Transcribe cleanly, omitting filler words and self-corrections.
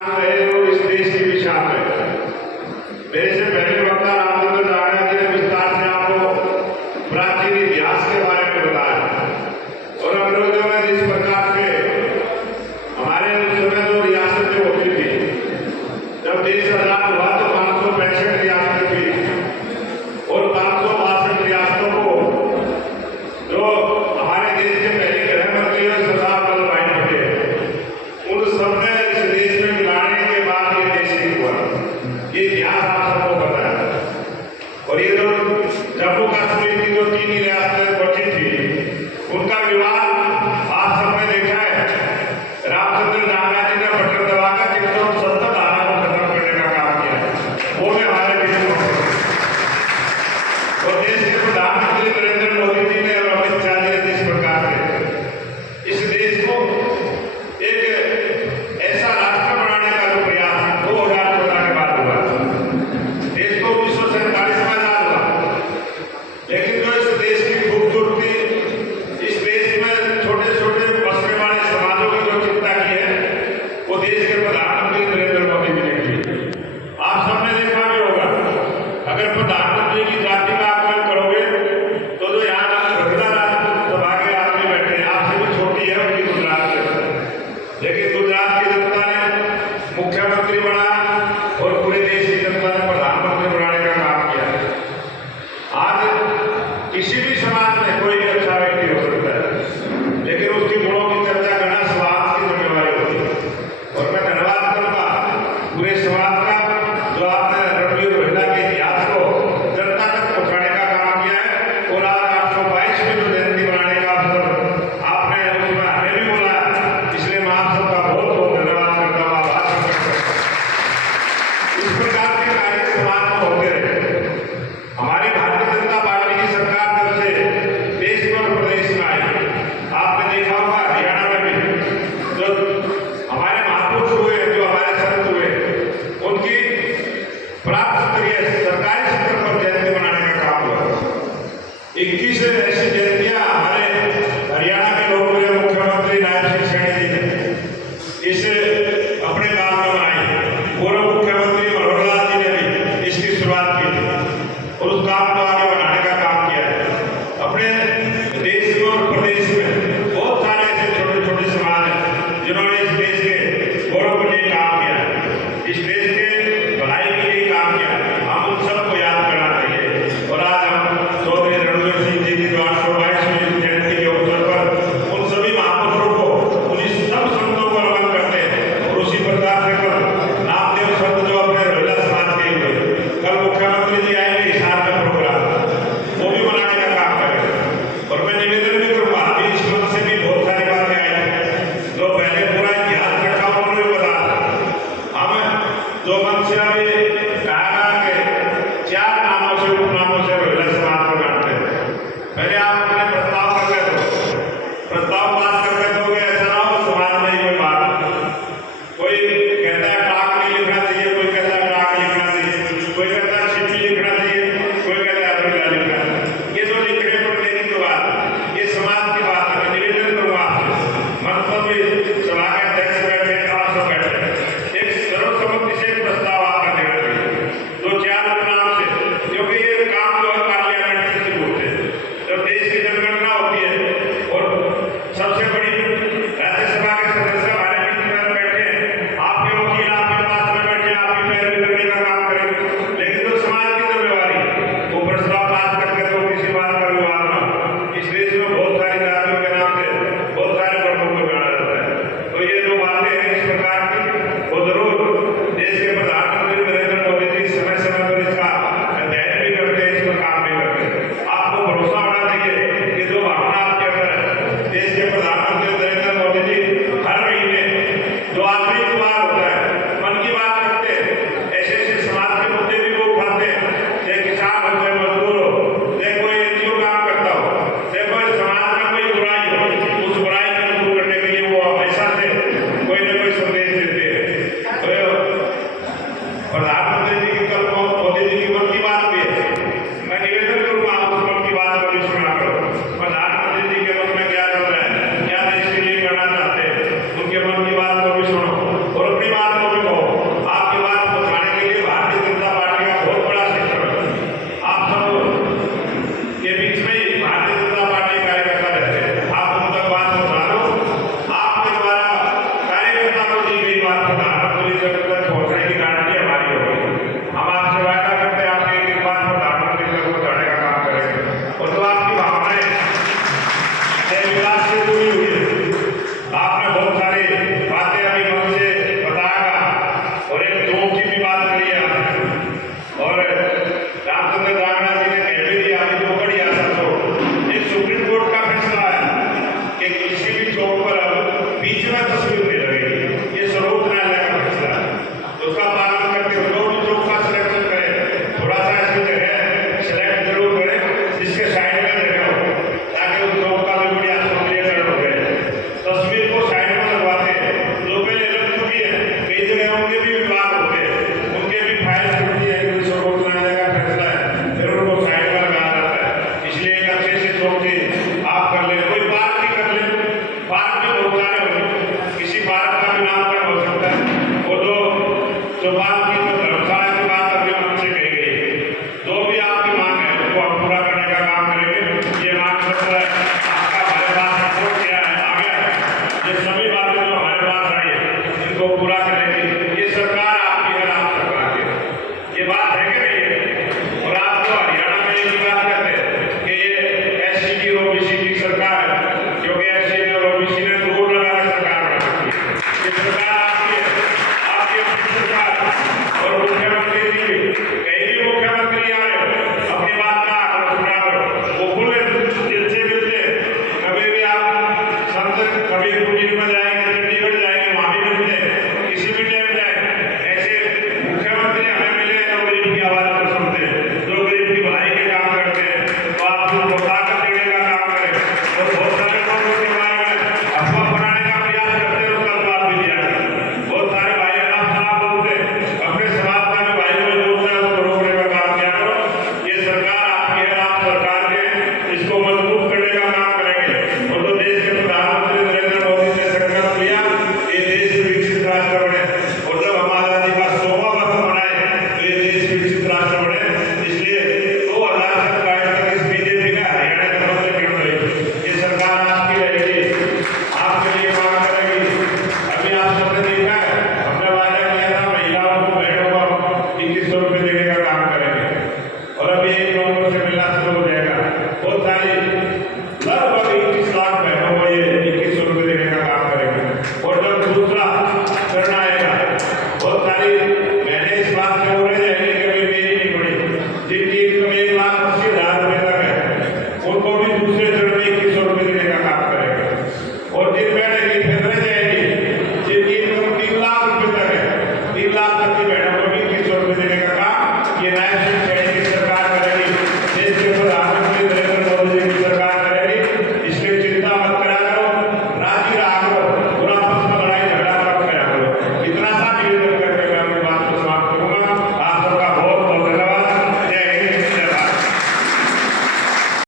इस देश की भी शान है। मेरे से पहले वक्ता रामचंद्र जागड़ा जी ने विस्तार से आपको प्राचीन इतिहास के बारे में बताया और अंग्रेजों ने जिस प्रकार से हमारे उस समय जो रियासतें होती थी, जब देश आजाद हुआ तो 565 रियासतें थी और 562 रियासतों को जो हमारे देश के पहले गृह मंत्री और सरदार वल्लभ भाई पटेल उन सबने इस देश में मिलाने के बाद ये देश नहीं हुआ। ये इतिहास आप सबको पता है। और ये जो जम्मू कश्मीर की जो 3 रियासतें बची थी उनका विवाद आप सबने देखा है। रामचंद्र जागड़ा जी ने बटन दबाकर 370 धारा को खत्म करने का काम किया। वो भी हमारे देश में और देश के प्रधानमंत्री नरेंद्र मोदी जी ने और अमित शाह जी ने जिस प्रकार से इस देश को एक ऐसा राष्ट्र बनाने का जो प्रयास 2014 के बाद हुआ, देश को 1947 में आजाद हुआ, लेकिन जो इस देश की खूबसूरती, इस देश में छोटे छोटे बसने वाले समाजों की जो चिंता की है वो देश के प्रधानमंत्री नरेंद्र मोदी जी ने की। आप सबने देखा भी होगा, अगर प्रधानमंत्री की जाति का आकलन करोगे तो जो यहाँ महिला राज्यसभा के आदमी बैठे हैं आपसे भी छोटी है उनकी गुजरात से, लेकिन गुजरात की जनता ने मुख्यमंत्री बना और पूरे देश की जनता ने प्रधानमंत्री बनाने का काम किया। आज किसी भी समाज में कोई भी अच्छा व्यक्ति हो सकता है, लेकिन उसकी गुणों की चर्चा करना समाज की जिम्मेवारी होती है। और मैं धन्यवाद करूंगा पूरे समाज का जो आपने रणवीर रोहिला के इतिहास को जनता तक पहुंचाने का काम किया है। और आज 822 में जो जयंती बनाने का अवसर आपने उसमें हमें भी बुलाया, इसलिए मैं आप सबका बहुत बहुत धन्यवाद करता हूँ, आभार व्यक्त करता हूँ। सरकार